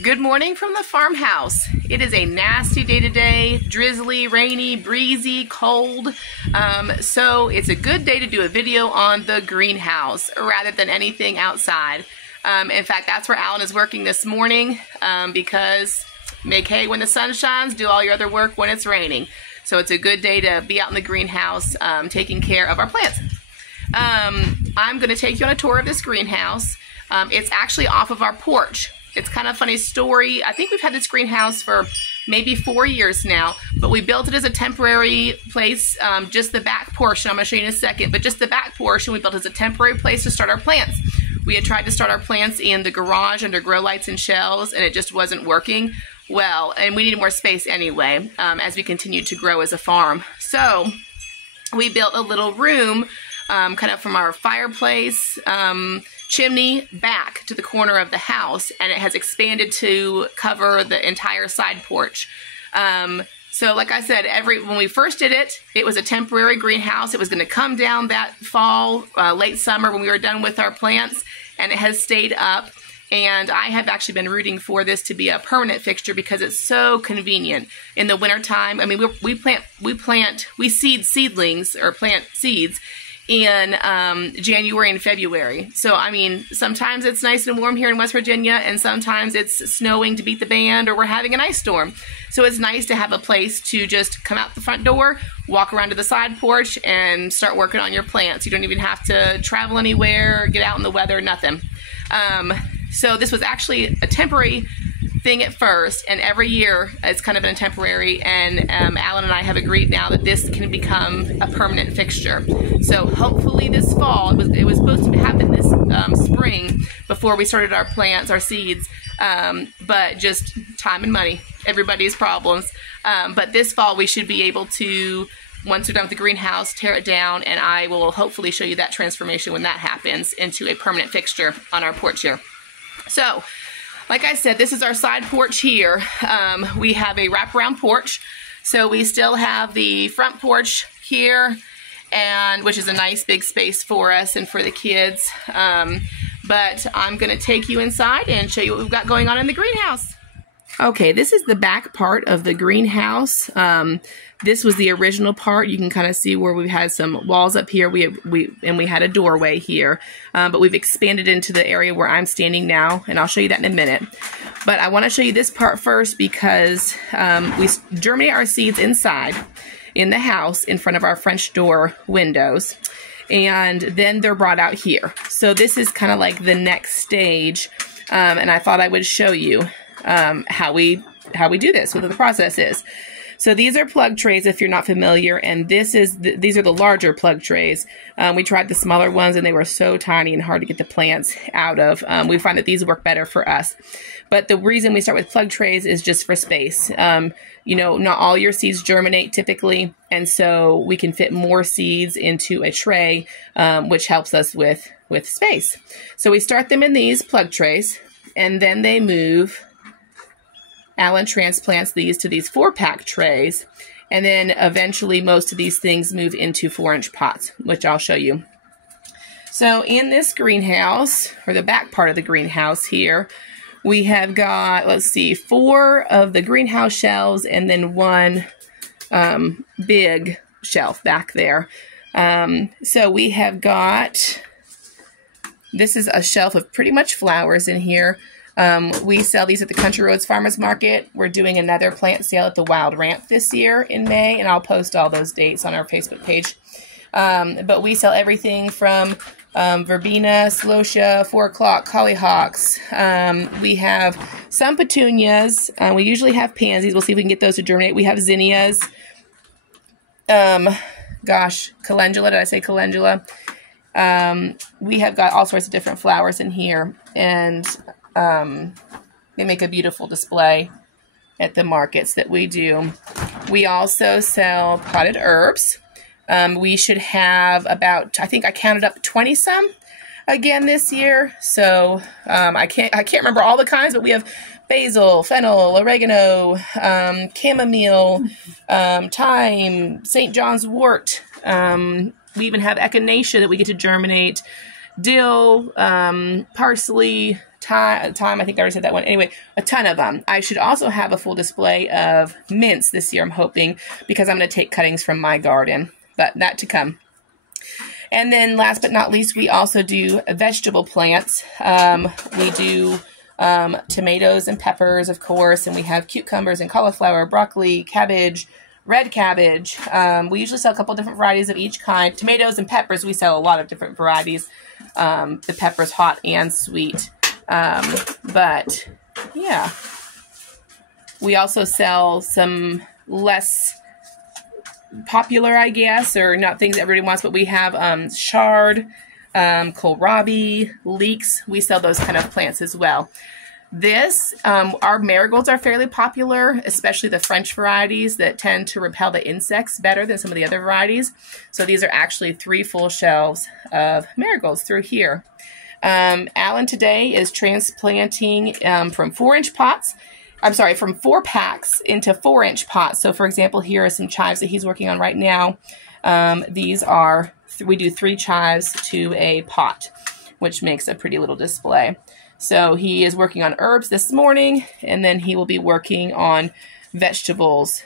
Good morning from the farmhouse. It is a nasty day today, drizzly, rainy, breezy, cold. So it's a good day to do a video on the greenhouse rather than anything outside. In fact, that's where Alan is working this morning because make hay when the sun shines, do all your other work when it's raining. So it's a good day to be out in the greenhouse taking care of our plants. I'm going to take you on a tour of this greenhouse. It's actually off of our porch. It's kind of a funny story. I think we've had this greenhouse for maybe 4 years now, but we built it as a temporary place, just the back portion. I'm going to show you in a second, but just the back portion we built as a temporary place to start our plants. We had tried to start our plants in the garage under grow lights and shelves, and it just wasn't working well, and we needed more space anyway as we continued to grow as a farm. So we built a little room kind of from our fireplace chimney back to the corner of the house, and it has expanded to cover the entire side porch. So like I said, when we first did it, it was a temporary greenhouse. It was going to come down that fall, late summer when we were done with our plants, and it has stayed up. And I have actually been rooting for this to be a permanent fixture because it's so convenient in the wintertime. I mean, we seed seedlings or plant seeds in January and February. So, I mean, sometimes it's nice and warm here in West Virginia, and sometimes it's snowing to beat the band, or we're having an ice storm. So it's nice to have a place to just come out the front door, walk around to the side porch, and start working on your plants. You don't even have to travel anywhere, get out in the weather, nothing. So this was actually a temporary thing at first, and every year it's kind of been a temporary, and Alan and I have agreed now that this can become a permanent fixture. So hopefully this fall, it was supposed to happen this spring before we started our plants, our seeds, but just time and money, everybody's problems. But this fall we should be able to, once we're done with the greenhouse, tear it down, and I will hopefully show you that transformation when that happens into a permanent fixture on our porch here. So, like I said, this is our side porch here. We have a wraparound porch, so we still have the front porch here, and which is a nice big space for us and for the kids. But I'm going to take you inside and show you what we've got going on in the greenhouse. Okay, this is the back part of the greenhouse. This was the original part. You can kind of see where we had some walls up here. We had a doorway here, but we've expanded into the area where I'm standing now, and I'll show you that in a minute. But I want to show you this part first because we germinate our seeds inside in the house in front of our French door windows, and then they're brought out here. So this is kind of like the next stage, and I thought I would show you how we do this, what the process is. So these are plug trays if you're not familiar, and these are the larger plug trays. We tried the smaller ones and they were so tiny and hard to get the plants out of. We find that these work better for us. But the reason we start with plug trays is just for space. You know, not all your seeds germinate typically, and so we can fit more seeds into a tray, which helps us with space. So we start them in these plug trays, and then they move. Alan transplants these to these 4-pack trays, and then eventually most of these things move into 4-inch pots, which I'll show you. So in this greenhouse, or the back part of the greenhouse here, we have got, let's see, 4 of the greenhouse shelves and then 1 big shelf back there. So we have got, this is a shelf of pretty much flowers in here. We sell these at the Country Roads Farmers Market. We're doing another plant sale at the Wild Ramp this year in May, and I'll post all those dates on our Facebook page. But we sell everything from verbena, celosia, 4 o'clock, hollyhocks. We have some petunias. We usually have pansies. We'll see if we can get those to germinate. We have zinnias. Calendula. Did I say calendula? We have got all sorts of different flowers in here, and they make a beautiful display at the markets that we do. We also sell potted herbs. We should have about, I think I counted up 20 some again this year. So I can't remember all the kinds, but we have basil, fennel, oregano, chamomile, thyme, St. John's wort. We even have echinacea that we get to germinate. dill, parsley, thyme, I think I already said that one. Anyway, a ton of them. I should also have a full display of mints this year, I'm hoping, because I'm going to take cuttings from my garden, but that to come. And then last but not least, we also do vegetable plants. We do tomatoes and peppers, of course, and we have cucumbers and cauliflower, broccoli, cabbage, red cabbage. We usually sell a couple different varieties of each kind. Tomatoes and peppers, we sell a lot of different varieties. The pepper's hot and sweet. But yeah, we also sell some less popular, I guess, or not things that everybody wants, but we have chard, kohlrabi, leeks. We sell those kind of plants as well. Our marigolds are fairly popular, especially the French varieties that tend to repel the insects better than some of the other varieties. So these are actually 3 full shelves of marigolds through here. Alan today is transplanting from 4-inch pots. I'm sorry, from 4 packs into 4-inch pots. So for example, here are some chives that he's working on right now. These are, we do 3 chives to a pot, which makes a pretty little display. So he is working on herbs this morning, and then he will be working on vegetables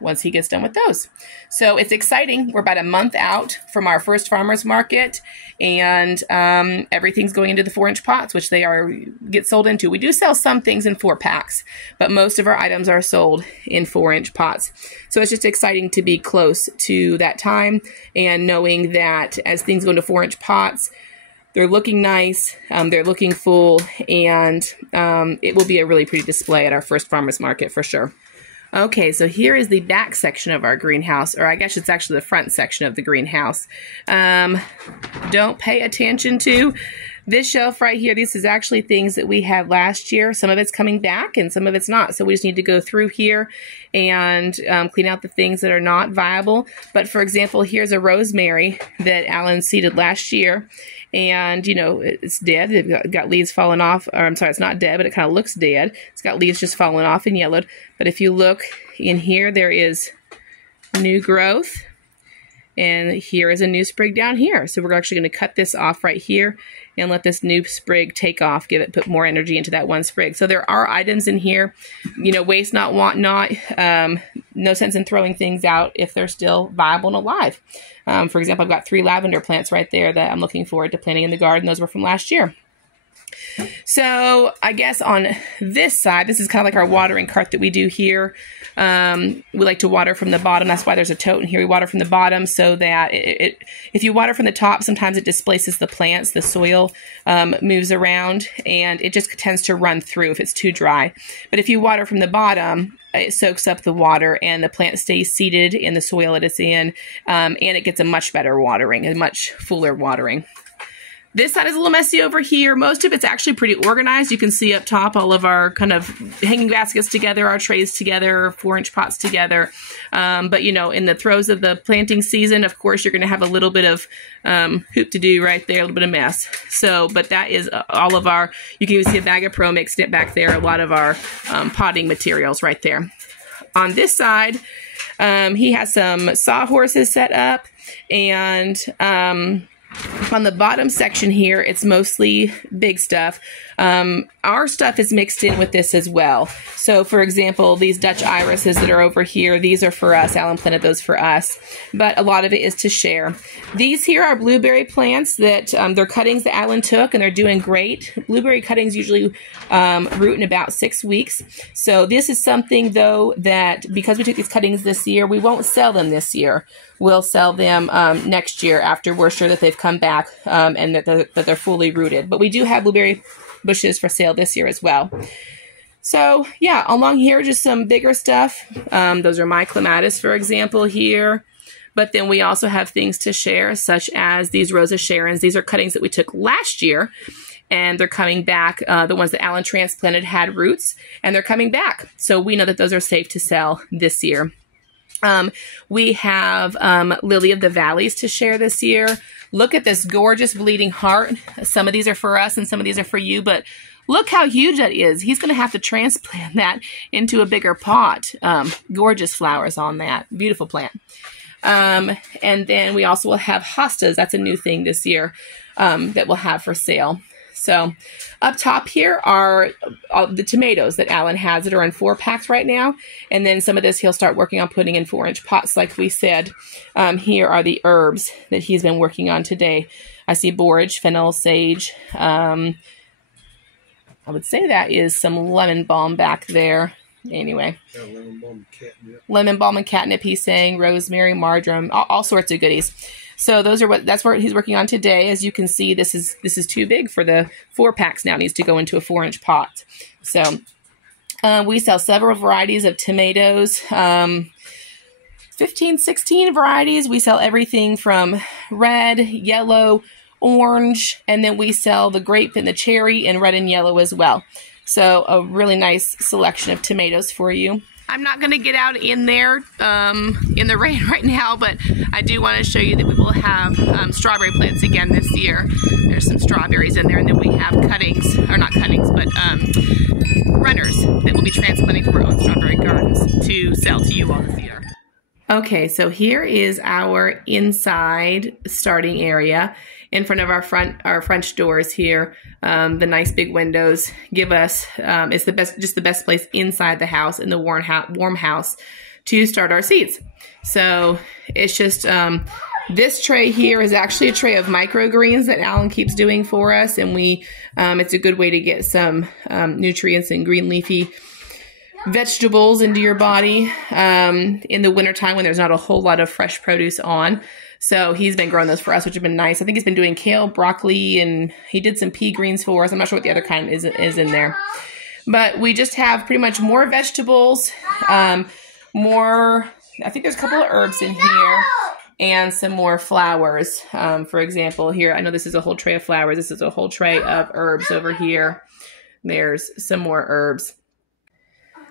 once he gets done with those. So it's exciting. We're about a month out from our first farmer's market, and everything's going into the 4-inch pots, which they get sold into. We do sell some things in 4 packs, but most of our items are sold in 4-inch pots. So it's just exciting to be close to that time and knowing that as things go into 4-inch pots, they're looking nice, they're looking full, and it will be a really pretty display at our first farmer's market for sure. Okay, so here is the back section of our greenhouse, or I guess it's actually the front section of the greenhouse. Don't pay attention to this shelf right here. This is actually things that we had last year. Some of it's coming back and some of it's not. So we just need to go through here and clean out the things that are not viable. But for example, here's a rosemary that Alan seeded last year. And, you know, it's dead. It's got leaves falling off. Or I'm sorry, it's not dead, but it kind of looks dead. It's got leaves just falling off and yellowed. But if you look in here, there is new growth. And here is a new sprig down here. So we're actually going to cut this off right here and let this new sprig take off, put more energy into that one sprig. So there are items in here, you know, waste not, want not. No sense in throwing things out if they're still viable and alive. For example, I've got 3 lavender plants right there that I'm looking forward to planting in the garden. Those were from last year. So I guess on this side, this is kind of like our watering cart that we do here. We like to water from the bottom. That's why there's a tote in here. We water from the bottom so that if you water from the top, sometimes it displaces the plants. The soil moves around and it just tends to run through if it's too dry. But if you water from the bottom, it soaks up the water and the plant stays seated in the soil it is in, and it gets a much better watering, a much fuller watering. This side is a little messy over here. Most of it's actually pretty organized. You can see up top all of our kind of hanging baskets together, our trays together, 4-inch pots together. But, you know, in the throes of the planting season, of course, you're going to have a little bit of hoop to do right there, a little bit of mess. So, but that is all of our, you can even see a bag of Pro Mix knit back there, a lot of our potting materials right there. On this side, he has some sawhorses set up, and on the bottom section here, it's mostly big stuff. Our stuff is mixed in with this as well. So, for example, these Dutch irises that are over here, these are for us. Alan planted those for us. But a lot of it is to share. These here are blueberry plants that they're cuttings that Alan took, and they're doing great. Blueberry cuttings usually root in about 6 weeks. So this is something, though, that because we took these cuttings this year, we won't sell them this year. We'll sell them next year after we're sure that they've come back and that they're fully rooted. But we do have blueberry bushes for sale this year as well. So yeah, along here, just some bigger stuff. Those are my clematis, for example, here. But then we also have things to share, such as these Rosa Sharons. These are cuttings that we took last year, and they're coming back. The ones that Alan transplanted had roots, and they're coming back. So we know that those are safe to sell this year. We have Lily of the Valleys to share this year. Look at this gorgeous bleeding heart. Some of these are for us and some of these are for you, but look how huge that is. He's going to have to transplant that into a bigger pot. Gorgeous flowers on that. Beautiful plant. And then we also will have hostas. That's a new thing this year that we'll have for sale. So up top here are the tomatoes that Alan has that are in 4-packs right now. And then some of this he'll start working on putting in 4-inch pots like we said. Here are the herbs that he's been working on today. I see borage, fennel, sage. I would say that is some lemon balm back there. Anyway, lemon balm and catnip he's saying, rosemary, marjoram, all sorts of goodies. So that's what he's working on today. As you can see, this is too big for the 4-packs now. It needs to go into a 4-inch pot. So we sell several varieties of tomatoes, 15, 16 varieties. We sell everything from red, yellow, orange, and then we sell the grape and the cherry in red and yellow as well. So a really nice selection of tomatoes for you. I'm not going to get out in there in the rain right now, but I do want to show you that we will have strawberry plants again this year. There's some strawberries in there, and then we have cuttings, or not cuttings, but runners that we'll be transplanting from our own strawberry gardens to sell to you all this year. Okay, so here is our inside starting area. In front of our French doors here, the nice big windows give us it's the best place inside the house, in the warm house, to start our seeds. So it's just this tray here is actually a tray of microgreens that Alan keeps doing for us, and it's a good way to get some nutrients and green leafy vegetables into your body in the wintertime when there's not a whole lot of fresh produce on. So he's been growing those for us, which have been nice. I think he's been doing kale, broccoli, and he did some pea greens for us. I'm not sure what the other kind is in there. But we just have pretty much more vegetables, I think there's a couple of herbs in here, and some more flowers. For example, here, I know this is a whole tray of flowers. This is a whole tray of herbs over here. There's some more herbs.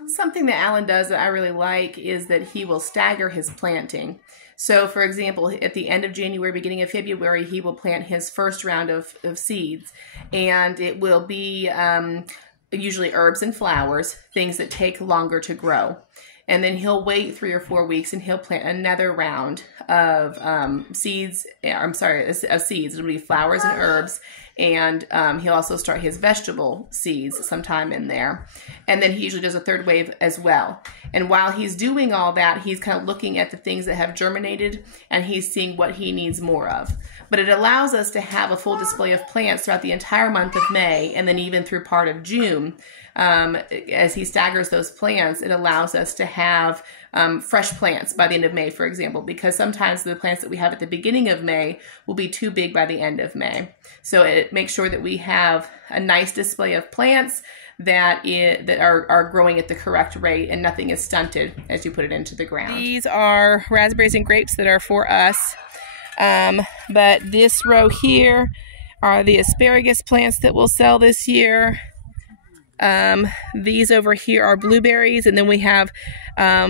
Something that Alan does that I really like is that he will stagger his planting. So, for example, at the end of January, beginning of February, he will plant his first round of seeds. And it will be usually herbs and flowers, things that take longer to grow. And then he'll wait 3 or 4 weeks and he'll plant another round of seeds. Of seeds. It'll be flowers and herbs. And he'll also start his vegetable seeds sometime in there. And then he usually does a third wave as well. And while he's doing all that, he's kind of looking at the things that have germinated and he's seeing what he needs more of. But it allows us to have a full display of plants throughout the entire month of May and then even through part of June. As he staggers those plants, it allows us to have fresh plants by the end of May, for example, because sometimes the plants that we have at the beginning of May will be too big by the end of May. So it makes sure that we have a nice display of plants that are growing at the correct rate and nothing is stunted as you put it into the ground. These are raspberries and grapes that are for us. But this row here are the asparagus plants that we'll sell this year. These over here are blueberries, and then we have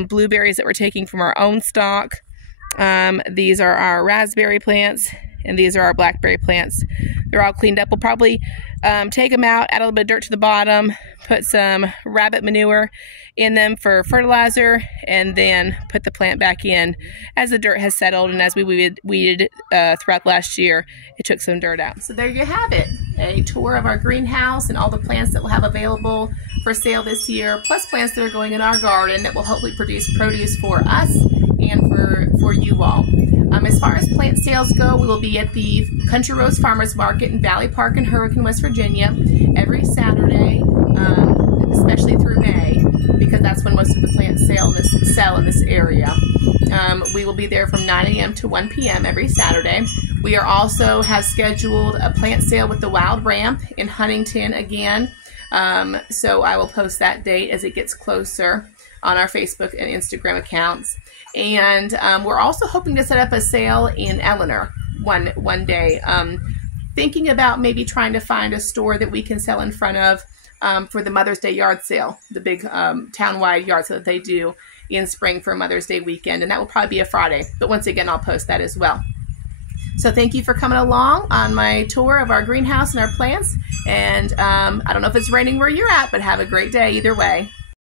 blueberries that we're taking from our own stock. These are our raspberry plants, and these are our blackberry plants. They're all cleaned up. We'll probably take them out, add a little bit of dirt to the bottom, put some rabbit manure in them for fertilizer, and then put the plant back in as the dirt has settled. And as we weeded throughout last year, it took some dirt out. So there you have it, a tour of our greenhouse and all the plants that we'll have available for sale this year, plus plants that are going in our garden that will hopefully produce produce for us and for you all. As far as plant sales go, we will be at the Country Rose Farmers Market in Valley Park in Hurricane, West Virginia every Saturday, especially through May, because that's when most of the plants sell in this area. We will be there from 9 a.m. to 1 p.m. every Saturday. We are also have scheduled a plant sale with the Wild Ramp in Huntington again. So I will post that date as it gets closer on our Facebook and Instagram accounts. And we're also hoping to set up a sale in Eleanor one day. Thinking about maybe trying to find a store that we can sell in front of for the Mother's Day yard sale, the big town-wide yard sale that they do in spring for Mother's Day weekend. And that will probably be a Friday. But once again, I'll post that as well. So thank you for coming along on my tour of our greenhouse and our plants. And I don't know if it's raining where you're at, but have a great day either way.